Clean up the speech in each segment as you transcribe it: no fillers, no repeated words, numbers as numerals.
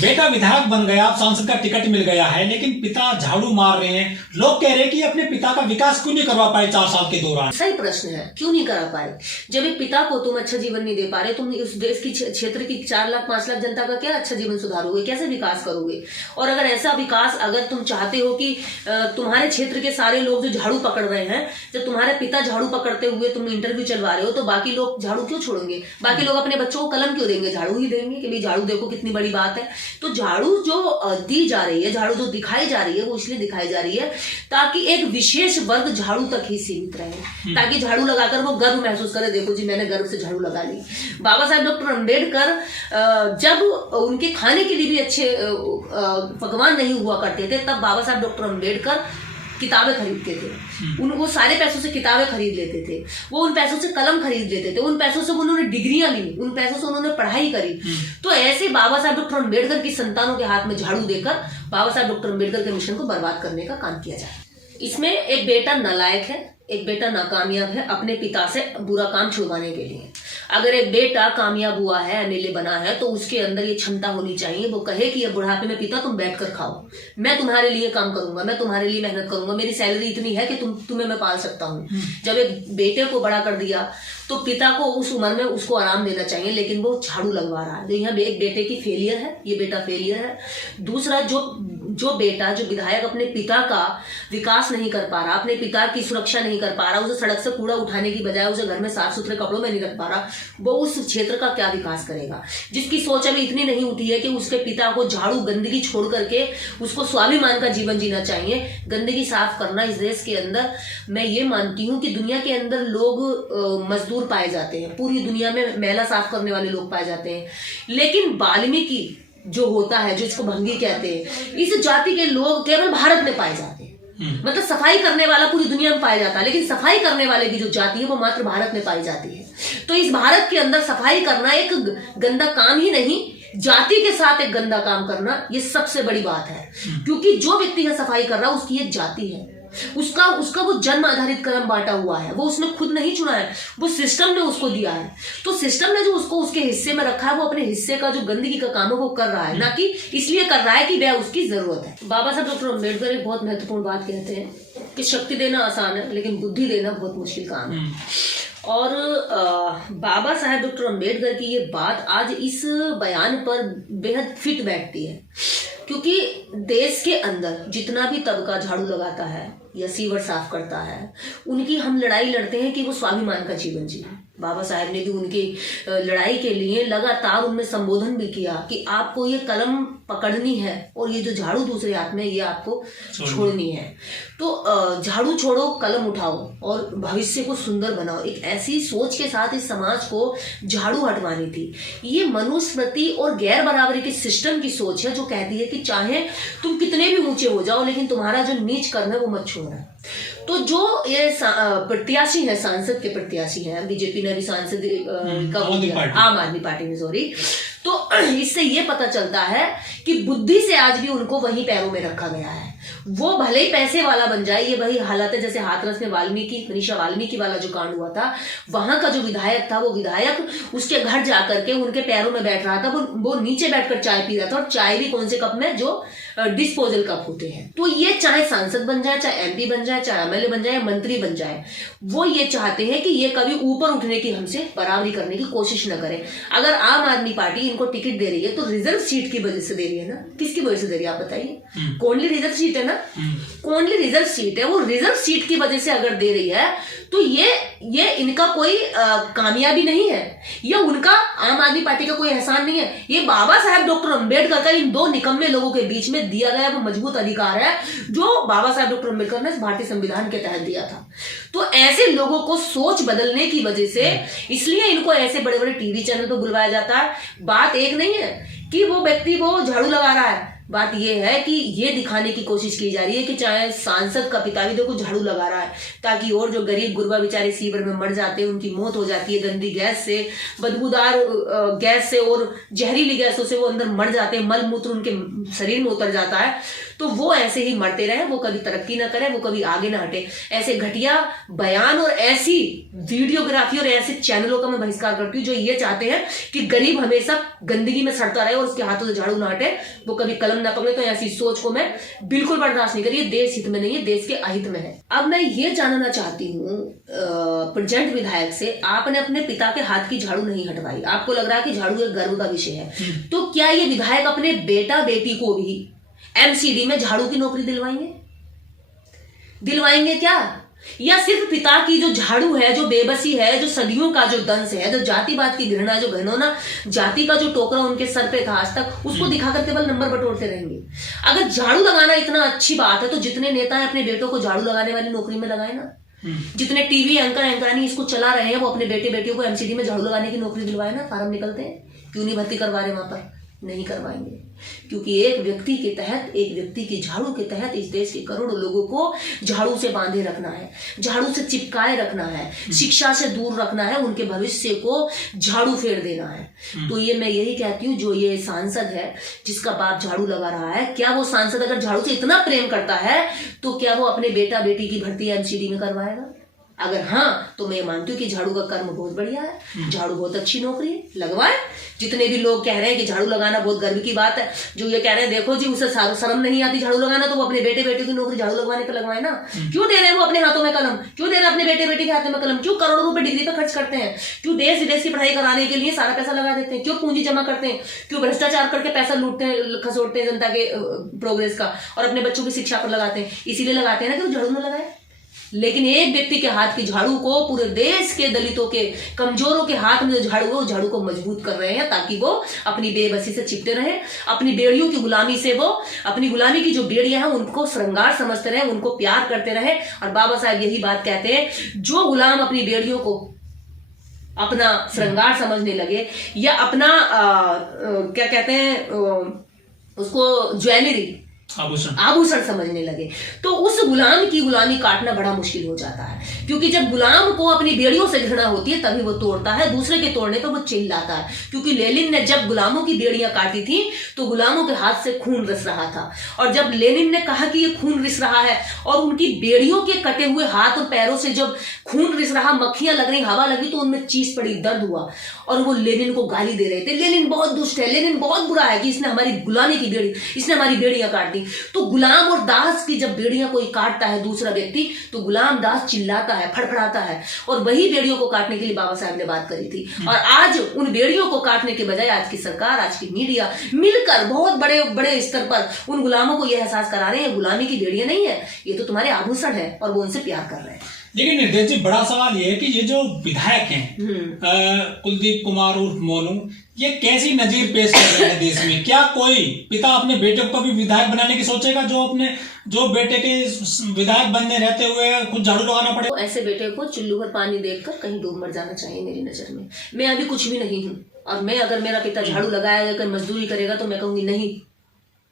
बेटा विधायक बन गया, अब सांसद का टिकट मिल गया है, लेकिन पिता झाड़ू मार रहे हैं। लोग कह रहे हैं कि अपने पिता का विकास क्यों नहीं करवा पाए 4 साल के दौरान। सही प्रश्न है, क्यों नहीं करा पाए? जब एक पिता को तुम अच्छा जीवन नहीं दे पा रहे, तुम उस देश की क्षेत्र की 4 लाख 5 लाख जनता का क्या अच्छा जीवन सुधारोगे, कैसे विकास करोगे? और अगर ऐसा विकास अगर तुम चाहते हो कि तुम्हारे क्षेत्र के सारे लोग जो झाड़ू पकड़ रहे हैं, जब तुम्हारे पिता झाड़ू पकड़ते हुए तुम इंटरव्यू चलवा रहे हो, तो बाकी लोग झाड़ू क्यों छोड़ेंगे? बाकी लोग अपने बच्चों को कलम क्यों देंगे? झाड़ू ही देंगे कि भाई झाड़ू देखो कितनी बड़ी बात है। तो झाड़ू जो दी जा रही है, झाड़ू जो दिखाई जा रही है, वो इसलिए दिखाई जा रही है ताकि एक विशेष वर्ग झाड़ू तक ही सीमित रहे, ताकि झाड़ू लगाकर वो गर्व महसूस करे, देखो जी मैंने गर्व से झाड़ू लगा ली। बाबा साहब डॉक्टर अंबेडकर जब उनके खाने के लिए भी अच्छे पकवान नहीं हुआ करते थे, तब बाबा साहब डॉक्टर अंबेडकर किताबें खरीदते थे। वो सारे पैसों से किताबें खरीद लेते थे, वो उन पैसों से कलम खरीद लेते थे, उन पैसों से उन्होंने डिग्रियां ली, उन पैसों से उन्होंने पढ़ाई करी। तो ऐसे बाबा साहब डॉक्टर अंबेडकर की संतानों के हाथ में झाड़ू देकर बाबा साहब डॉक्टर अंबेडकर के मिशन को बर्बाद करने का काम किया जाए। इसमें एक बेटा नालायक है, एक बेटा नाकामयाब है अपने पिता से बुरा काम छुड़वाने के लिए। अगर एक बेटा कामयाब हुआ है, एमएलए बना है, तो उसके अंदर ये क्षमता होनी चाहिए, वो कहे कि ये बुढ़ापे में पिता तुम बैठकर खाओ, मैं तुम्हारे लिए काम करूंगा, मैं तुम्हारे लिए मेहनत करूंगा, मेरी सैलरी इतनी है कि तुम्हें मैं पाल सकता हूँ। जब एक बेटे को बड़ा कर दिया तो पिता को उस उम्र में उसको आराम देना चाहिए, लेकिन वो झाड़ू लगवा रहा है। तो यहाँ एक बेटे की फेलियर है, ये बेटा फेलियर है। दूसरा, जो बेटा जो विधायक अपने पिता का विकास नहीं कर पा रहा, अपने पिता की सुरक्षा नहीं कर पा रहा, उसे सड़क से कूड़ा उठाने की बजाय उसे घर में साफ सुथरे कपड़ों में नहीं रख पा रहा, वो उस क्षेत्र का क्या विकास करेगा? जिसकी सोच अभी इतनी नहीं उठी है कि उसके पिता को झाड़ू गंदगी छोड़ करके उसको स्वाभिमान का जीवन जीना चाहिए। गंदगी साफ करना इस देश के अंदर, मैं ये मानती हूँ कि दुनिया के अंदर लोग मजदूर पाए जाते हैं, पूरी दुनिया में मैला साफ करने वाले लोग पाए जाते हैं, लेकिन वाल्मीकि जो होता है, जो इसको भंगी कहते हैं, इस जाति के लोग केवल भारत में पाए जाते हैं। मतलब सफाई करने वाला पूरी दुनिया में पाया जाता है, लेकिन सफाई करने वाले की जो जाति है वो मात्र भारत में पाई जाती है। तो इस भारत के अंदर सफाई करना एक गंदा काम ही नहीं, जाति के साथ एक गंदा काम करना ये सबसे बड़ी बात है। क्योंकि जो व्यक्ति का सफाई कर रहा है उसकी एक जाति है, उसका वो जन्म आधारित कर्म बांटा हुआ है, वो उसने खुद नहीं चुना है, वो सिस्टम ने उसको दिया है। तो सिस्टम ने जो उसको उसके हिस्से में रखा है, वो अपने हिस्से का जो गंदगी का काम है वो कर रहा है, ना कि इसलिए कर रहा है कि वह उसकी जरूरत है। बाबा साहब डॉक्टर अंबेडकर एक बहुत महत्वपूर्ण बात कहते हैं कि शक्ति देना आसान है, लेकिन बुद्धि देना बहुत मुश्किल काम है। और बाबा साहब डॉक्टर अंबेडकर की ये बात आज इस बयान पर बेहद फिट बैठती है, क्योंकि देश के अंदर जितना भी तबका झाड़ू लगाता है या सीवर साफ करता है, उनकी हम लड़ाई लड़ते हैं कि वो स्वाभिमान का जीवन जिए। बाबा साहब ने भी उनकी लड़ाई के लिए लगातार उनमें संबोधन भी किया कि आपको ये कलम पकड़नी है और ये जो झाड़ू दूसरे हाथ में ये आपको छोड़नी है। तो झाड़ू छोड़ो, कलम उठाओ और भविष्य को सुंदर बनाओ। एक ऐसी सोच के साथ इस समाज को झाड़ू हटवानी थी। ये मनुस्मृति और गैर बराबरी के सिस्टम की सोच है, जो कहती है कि चाहे तुम कितने भी ऊंचे हो जाओ, लेकिन तुम्हारा जो नीच कर्म है वो मत छोड़ना। तो जो ये प्रत्याशी है, सांसद के प्रत्याशी हैं, बीजेपी ने भी सांसद आम आदमी पार्टी में, सॉरी, तो इससे ये पता चलता है कि बुद्धि से आज भी उनको वही पैरों में रखा गया है। वो भले ही पैसे वाला बन जाए, ये वही हालत है जैसे हाथरस में मनीषा वाल्मीकि वाला जो कांड हुआ था। वहां का जो विधायक था, वो विधायक उसके घर जाकर के उनके पैरों में बैठ रहा था, वो नीचे बैठकर चाय पी रहा था, और चाय भी कौन से कप में, जो डिस्पोजल कप होते हैं। तो ये चाहे सांसद बन जाए, चाहे एमपी बन जाए, चाहे एमएलए बन जाए, मंत्री बन जाए, वो ये चाहते हैं कि ये कभी ऊपर उठने की, हमसे बराबरी करने की कोशिश न करें। अगर आम आदमी पार्टी इनको टिकट दे रही है तो रिजर्व सीट की वजह से दे रही है ना, किसकी वजह से दे रही है आप बताइए? कौनली रिजर्व सीट है ना, कौनली रिजर्व सीट है, वो रिजर्व सीट की वजह से अगर दे रही है तो ये इनका कोई कामयाबी नहीं है, ये उनका आम आदमी पार्टी का कोई एहसान नहीं है। ये बाबा साहब डॉक्टर अंबेडकर का इन दो निकम्मे लोगों के बीच में दिया गया वो मजबूत अधिकार है, जो बाबा साहब डॉक्टर अंबेडकर ने भारतीय संविधान के तहत दिया था। तो ऐसे लोगों को सोच बदलने की वजह से, इसलिए इनको ऐसे बड़े बड़े टीवी चैनल पर बुलवाया जाता है। बात एक नहीं है कि वो व्यक्ति वो झाड़ू लगा रहा है, बात यह है कि ये दिखाने की कोशिश की जा रही है कि चाहे सांसद का पिता भी देखो झाड़ू लगा रहा है, ताकि और जो गरीब गुरबा बेचारे सीवर में मर जाते हैं, उनकी मौत हो जाती है गंदी गैस से, बदबूदार गैस से और जहरीली गैसों से वो अंदर मर जाते हैं, मल मूत्र उनके शरीर में उतर जाता है। तो वो ऐसे ही मरते रहे, वो कभी तरक्की ना करे, वो कभी आगे ना हटे। ऐसे घटिया बयान और ऐसी वीडियोग्राफी और ऐसे चैनलों का मैं बहिष्कार करती हूँ जो ये चाहते हैं कि गरीब हमेशा गंदगी में सड़ता रहे और उसके हाथों से झाड़ू ना हटे, वो कभी कलम ना पकड़े। तो ऐसी सोच को मैं बिल्कुल बर्दाश्त नहीं करी। देश हित में नहीं है, देश के अहित में है। अब मैं ये जानना चाहती हूँ प्रेजेंट विधायक से, आपने अपने पिता के हाथ की झाड़ू नहीं हटवाई, आपको लग रहा है कि झाड़ू एक गर्व का विषय है, तो क्या ये विधायक अपने बेटा बेटी को भी एमसीडी में झाड़ू की नौकरी दिलवाएंगे क्या? या सिर्फ पिता की जो झाड़ू है, जो बेबसी है, जो सदियों का जो दंश है, जो जातिवाद की घृणा, जो घिनौना जाति का जो टोकरा उनके सर पे था आज तक, उसको दिखाकर केवल नंबर बटोरते रहेंगे? अगर झाड़ू लगाना इतना अच्छी बात है तो जितने नेता है अपने बेटों को झाड़ू लगाने वाली नौकरी में लगाए ना। जितने टीवी एंकरानी इसको चला रहे हैं वो अपने बेटे बेटियों को एमसीडी में झाड़ू लगाने की नौकरी दिलवाए ना। फार्म निकलते हैं, क्यों नहीं भर्ती करवा रहे? वहां पर नहीं करवाएंगे, क्योंकि एक व्यक्ति के तहत, एक व्यक्ति की झाड़ू के तहत इस देश के करोड़ों लोगों को झाड़ू से बांधे रखना है, झाड़ू से चिपकाए रखना है, शिक्षा से दूर रखना है, उनके भविष्य को झाड़ू फेर देना है। तो ये मैं यही कहती हूँ, जो ये सांसद है जिसका बाप झाड़ू लगा रहा है, क्या वो सांसद अगर झाड़ू से इतना प्रेम करता है तो क्या वो अपने बेटा बेटी की भर्ती एमसीडी में करवाएगा? अगर हाँ, तो मैं मानती हूँ कि झाड़ू का कर्म बहुत बढ़िया है, झाड़ू बहुत अच्छी नौकरी है, लगवाए। जितने भी लोग कह रहे हैं कि झाड़ू लगाना बहुत गर्व की बात है, जो ये कह रहे हैं देखो जी उसे शर्म नहीं आती झाड़ू लगाना, तो वो अपने बेटे बेटी की नौकरी झाड़ू लगवाने पर लगवाए ना। क्यों दे रहे हैं वो अपने हाथों में कलम? क्यों दे रहे हैं अपने बेटे बेटी के हाथों में कलम? क्यों करोड़ों रुपए डिग्री पर खर्च करते हैं? क्यों देश विदेश की पढ़ाई कराने के लिए सारा पैसा लगा देते हैं? क्यों पूंजी जमा करते हैं? क्यों भ्रष्टाचार करके पैसा लूटते हैं, खसोटते हैं जनता के प्रोग्रेस का और अपने बच्चों की शिक्षा पर लगाते हैं? इसीलिए लगाते हैं ना कि वो झाड़ू न लगाए। लेकिन एक व्यक्ति के हाथ की झाड़ू को पूरे देश के दलितों के, कमजोरों के हाथ में जो झाड़ू है, वो झाड़ू को मजबूत कर रहे हैं ताकि वो अपनी बेबसी से चिपटे रहे, अपनी बेड़ियों की गुलामी से, वो अपनी गुलामी की जो बेड़ियां हैं उनको श्रृंगार समझते रहे, उनको प्यार करते रहे। और बाबा साहब यही बात कहते हैं, जो गुलाम अपनी बेड़ियों को अपना श्रृंगार समझने लगे या अपना क्या कहते हैं उसको, ज्वेलरी, आभूषण समझने लगे, तो उस गुलाम की गुलामी काटना बड़ा मुश्किल हो जाता है। क्योंकि जब गुलाम को अपनी बेड़ियों से घृणा होती है तभी वो तोड़ता है, दूसरे के तोड़ने पर वो चिल्लाता है। क्योंकि लेनिन ने जब गुलामों की बेड़ियां काटी थी तो गुलामों के हाथ से खून रिस रहा था, और जब लेनिन ने कहा कि ये खून रिस रहा है और उनकी बेड़ियों के कटे हुए हाथ और पैरों से जब खून रिस रहा, मक्खियां लग रही, हवा लगी, तो उनमें चीस पड़ी, दर्द हुआ और वो लेनिन को गाली दे रहे थे, लेनिन बहुत दुष्ट है, लेनिन बहुत बुरा है कि इसने हमारी गुलामी की बेड़ी, इसने हमारी बेड़ियां काट दी। तो गुलाम और दास की जब बेड़ियां कोई काटता है दूसरा व्यक्ति, तो गुलाम दास चिल्लाता है, फड़फड़ाता है, और वही बेड़ियों को काटने के लिए बाबा साहब ने बात करी थी। और आज उन बेड़ियों को काटने के बजाय आज की सरकार, आज की मीडिया मिलकर बहुत बड़े बड़े स्तर पर उन गुलामों को यह एहसास करा रहे हैं गुलामी की बेड़ियां नहीं है, ये तो तुम्हारे आभूषण है, और वो उनसे प्यार कर रहे हैं। लेकिन निर्देश जी, बड़ा सवाल ये है कि ये जो विधायक हैं कुलदीप कुमार उर्फ मोनू, ये कैसी नजीर पेश कर रहे हैं देश में? क्या कोई पिता अपने बेटे को भी विधायक बनाने की सोचेगा जो बेटे के विधायक बनने रहते हुए कुछ झाड़ू लगाना पड़े? तो ऐसे बेटे को चुल्लू भर पानी देखकर कहीं डूब मर जाना चाहिए मेरी नजर में। मैं अभी कुछ भी नहीं हूँ, और मैं अगर मेरा पिता झाड़ू लगाएगा, अगर मजदूरी करेगा, तो मैं कहूंगी नहीं,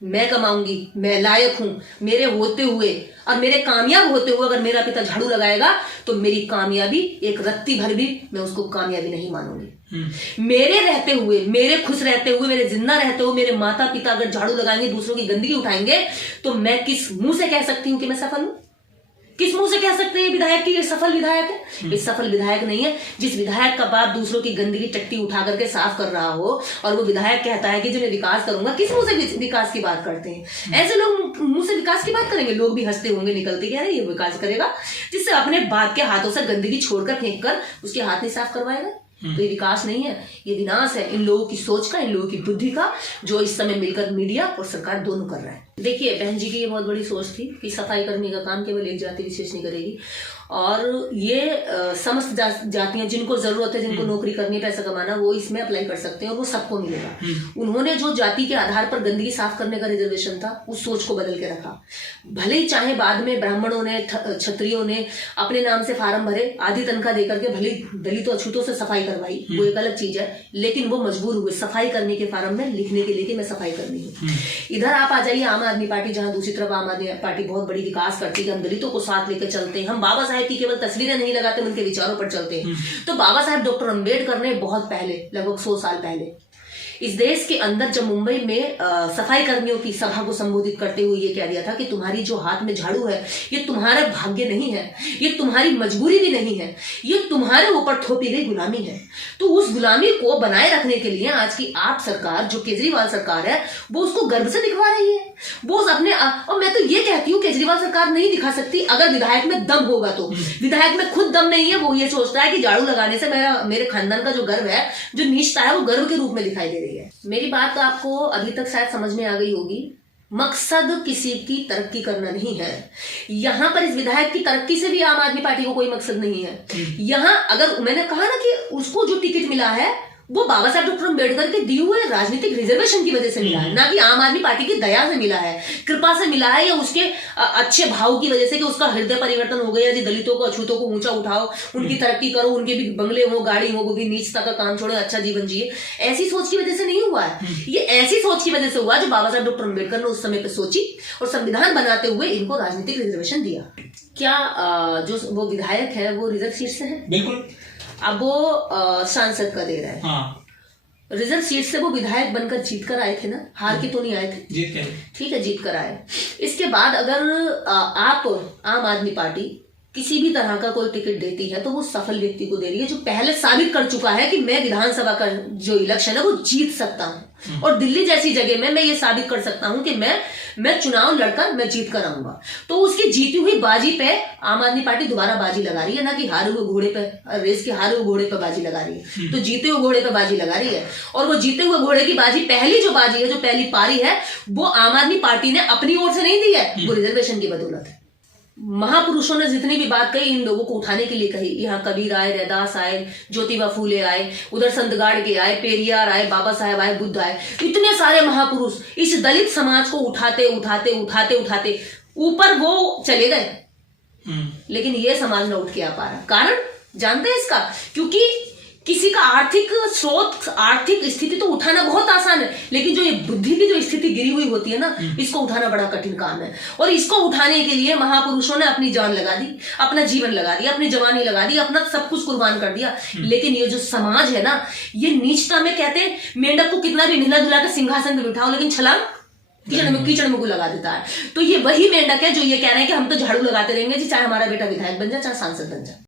मैं कमाऊंगी, मैं लायक हूं, मेरे होते हुए और मेरे कामयाब होते हुए अगर मेरा पिता झाड़ू लगाएगा तो मेरी कामयाबी एक रत्ती भर भी मैं उसको कामयाबी नहीं मानूंगी। मेरे रहते हुए, मेरे खुश रहते हुए, मेरे जिंदा रहते हुए मेरे माता पिता अगर झाड़ू लगाएंगे, दूसरों की गंदगी उठाएंगे, तो मैं किस मुंह से कह सकती हूँ कि मैं सफल हूं? किस मुंह से कह सकते हैं विधायक की ये सफल विधायक है? ये सफल विधायक नहीं है। जिस विधायक का बाप दूसरों की गंदगी टट्टी उठा करके साफ कर रहा हो और वो विधायक कहता है कि जो मैं विकास करूंगा, किस मुंह से विकास की बात करते हैं? ऐसे लोग मुंह से विकास की बात करेंगे, लोग भी हंसते होंगे, निकलते कह रहे ये विकास करेगा, जिससे अपने बाप के हाथों से गंदगी छोड़कर फेंक कर उसके हाथ नहीं साफ करवाएगा। तो ये विकास नहीं है, ये विनाश है इन लोगों की सोच का, इन लोगों की बुद्धि का, जो इस समय मिलकर मीडिया और सरकार दोनों कर रहा है। देखिए, बहन जी की ये बहुत बड़ी सोच थी कि सफाई करने का काम केवल एक जाति विशेष नहीं करेगी, और ये समस्त जातियां जिनको जरूरत है, जिनको नौकरी करनी है, पैसा कमाना, वो इसमें अप्लाई कर सकते हैं और वो सबको मिलेगा। उन्होंने जो जाति के आधार पर गंदगी साफ करने का रिजर्वेशन था, उस सोच को बदल के रखा। भले ही चाहे बाद में ब्राह्मणों ने, क्षत्रियों ने अपने नाम से फार्म भरे, आधी तनख्वाह देकर के भले दलितों अछूतों से सफाई करवाई, वो एक अलग चीज है, लेकिन वो मजबूर हुए सफाई करने के फार्म में लिखने के लिए कि मैं सफाई करनी है। इधर आप आ जाइए आम आदमी पार्टी, जहां दूसरी तरफ आम आदमी पार्टी बहुत बड़ी विकास करती है, हम दलितों को साथ लेकर चलते हैं, हम बाबा साहब की केवल तस्वीरें नहीं लगाते, उनके विचारों पर चलते हैं। तो बाबा साहब डॉक्टर अंबेडकर ने बहुत पहले, लगभग 100 साल पहले इस देश के अंदर जब मुंबई में सफाई कर्मियों की सभा को संबोधित करते हुए ये कह दिया था कि तुम्हारी जो हाथ में झाड़ू है ये तुम्हारा भाग्य नहीं है, ये तुम्हारी मजबूरी भी नहीं है, ये तुम्हारे ऊपर थोपी गई गुलामी है। तो उस गुलामी को बनाए रखने के लिए आज की आप सरकार, जो केजरीवाल सरकार है, वो उसको गर्व से दिखवा रही है। वो अपने और मैं तो ये कहती हूँ केजरीवाल सरकार नहीं दिखा सकती अगर विधायक में दम होगा तो। विधायक में खुद दम नहीं है, वो ये सोचता है कि झाड़ू लगाने से मेरे खानदान का जो गर्व है, जो नीचता है, वो गर्व के रूप में दिखाई दे रही है। मेरी बात तो आपको अभी तक शायद समझ में आ गई होगी। मकसद किसी की तरक्की करना नहीं है। यहां पर इस विधायक की तरक्की से भी आम आदमी पार्टी को कोई मकसद नहीं है। यहां अगर मैंने कहा ना कि उसको जो टिकट मिला है वो बाबा साहब डॉक्टर अम्बेडकर के दिए हुए राजनीतिक रिजर्वेशन की वजह से मिला है, ना कि आम आदमी पार्टी की दया से मिला है, कृपा से मिला है, या उसके अच्छे भाव की वजह से कि उसका हृदय परिवर्तन हो गया, जी दलितों को, अछूतों को ऊंचा उठाओ, उनकी तरक्की करो, उनके भी बंगले हो, गाड़ी हो, वो भी नीचता का काम छोड़े, अच्छा जीवन जिए। ऐसी सोच की वजह से नहीं हुआ है, ये ऐसी सोच की वजह से हुआ जो बाबा साहब डॉक्टर अम्बेडकर ने उस समय पे सोची और संविधान बनाते हुए इनको राजनीतिक रिजर्वेशन दिया। क्या जो वो विधायक है वो रिजर्व सीट से है? बिल्कुल। अब वो सांसद का दे रहा है। हाँ। रिजर्व सीट से वो विधायक बनकर जीत कर आए थे ना, हार के तो नहीं आए थे, जीत के। ठीक है, जीत कर आए। इसके बाद अगर आप आम आदमी पार्टी किसी भी तरह का कोई टिकट देती है तो वो सफल व्यक्ति को दे रही है जो पहले साबित कर चुका है कि मैं विधानसभा का जो इलेक्शन है वो जीत सकता हूं, और दिल्ली जैसी जगह में मैं ये साबित कर सकता हूं कि मैं चुनाव लड़कर मैं जीत कर आऊंगा। तो उसकी जीती हुई बाजी पे आम आदमी पार्टी दोबारा बाजी लगा रही है, ना कि हारे हुए घोड़े पे, रेस के हारे हुए घोड़े पे बाजी लगा रही है। तो जीते हुए घोड़े पे बाजी लगा रही है, और वो जीते हुए घोड़े की बाजी, पहली जो बाजी है, जो पहली पारी है, वो आम आदमी पार्टी ने अपनी ओर से नहीं दी है, वो रिजर्वेशन की बदौलत है। महापुरुषों ने जितनी भी बात कही इन लोगों को उठाने के लिए कही। यहाँ कबीर आए, रैदास आए, ज्योतिबा फूले आए, उधर संत गाड़गे आए, पेरियार आए, बाबा साहेब आए, बुद्ध आए, इतने सारे महापुरुष इस दलित समाज को उठाते उठाते उठाते उठाते ऊपर वो चले गए, लेकिन ये समाज न उठ के आ पा रहा। कारण जानते हैं इसका? क्योंकि किसी का आर्थिक स्रोत, आर्थिक स्थिति तो उठाना बहुत आसान है, लेकिन जो ये बुद्धि की जो स्थिति गिरी हुई होती है ना, इसको उठाना बड़ा कठिन काम है। और इसको उठाने के लिए महापुरुषों ने अपनी जान लगा दी, अपना जीवन लगा दिया, अपनी जवानी लगा दी, अपना सब कुछ कुर्बान कर दिया। लेकिन ये जो समाज है ना, ये नीचता में, कहते हैं मेंढक को कितना भी ढिला ढुला के सिंहासन पे बिठाओ, लेकिन छलांग कीचड़ में को लगा देता है। तो ये वही मेंढक है जो ये कह रहे हैं कि हम तो झाड़ू लगाते रहेंगे जी, चाहे हमारा बेटा विधायक बन जाए, चाहे सांसद बन जाए।